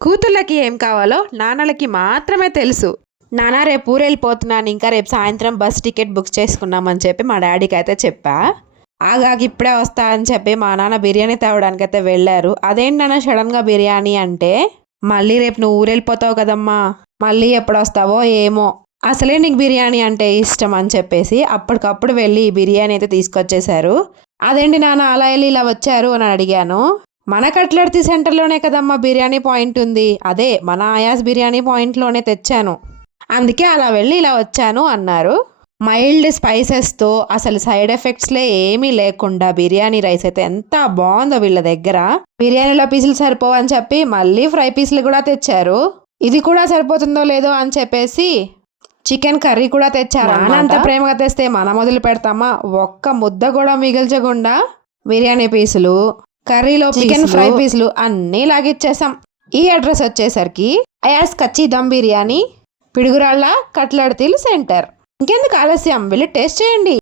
కూతుళ్ళకి ఏం కావాలో నాన్నలకి మాత్రమే తెలుసు. నాన్న రేపు ఊరెళ్ళిపోతున్నాను, ఇంకా రేపు సాయంత్రం బస్ టికెట్ బుక్ చేసుకున్నామని చెప్పి మా డాడీకి అయితే చెప్పా. ఆగాగి ఇప్పుడే వస్తా అని చెప్పి మా నాన్న బిర్యానీ తేవడానికి అయితే వెళ్ళారు. అదేంటి నాన్న సడన్గా బిర్యానీ అంటే, మళ్ళీ రేపు నువ్వు ఊరెళ్ళిపోతావు కదమ్మా, మళ్ళీ ఎప్పుడు వస్తావో ఏమో, అసలే నీకు బిర్యానీ అంటే ఇష్టం అని చెప్పేసి అప్పటికప్పుడు వెళ్ళి బిర్యానీ అయితే తీసుకొచ్చేసారు. అదేంటి నాన్న అలా వెళ్ళి ఇలా వచ్చారు అని అడిగాను. మన కట్లర్తి సెంటర్లోనే కదమ్మా బిర్యానీ పాయింట్ ఉంది, అదే మన ఆయాస్ బిర్యానీ పాయింట్లోనే తెచ్చాను, అందుకే అలా వెళ్ళి ఇలా వచ్చాను అన్నారు. మైల్డ్ స్పైసెస్తో అసలు సైడ్ ఎఫెక్ట్స్లే ఏమీ లేకుండా బిర్యానీ రైస్ అయితే ఎంత బాగుందో వీళ్ళ దగ్గర. బిర్యానీలో పీసులు సరిపోవని చెప్పి మళ్ళీ ఫ్రై పీసులు కూడా తెచ్చారు. ఇది కూడా సరిపోతుందో లేదో అని చెప్పేసి చికెన్ కర్రీ కూడా తెచ్చారు. అంత ప్రేమగా తెస్తే మనం మొదలు పెడతామా, ఒక్క ముద్ద కూడా మిగిల్చకుండా బిర్యానీ పీసులు, కర్రీలో చికెన్ ఫ్రై పీసులు అన్నీ లాగిచ్చేసాం. ఈ అడ్రస్ వచ్చేసరికి అయాస్ కచ్చి దమ్ బిర్యానీ, పిడుగురాళ్ళ కట్లర్తి సెంటర్. ఇంకెందుకు ఆలస్యం, వెళ్ళి టేస్ట్ చేయండి.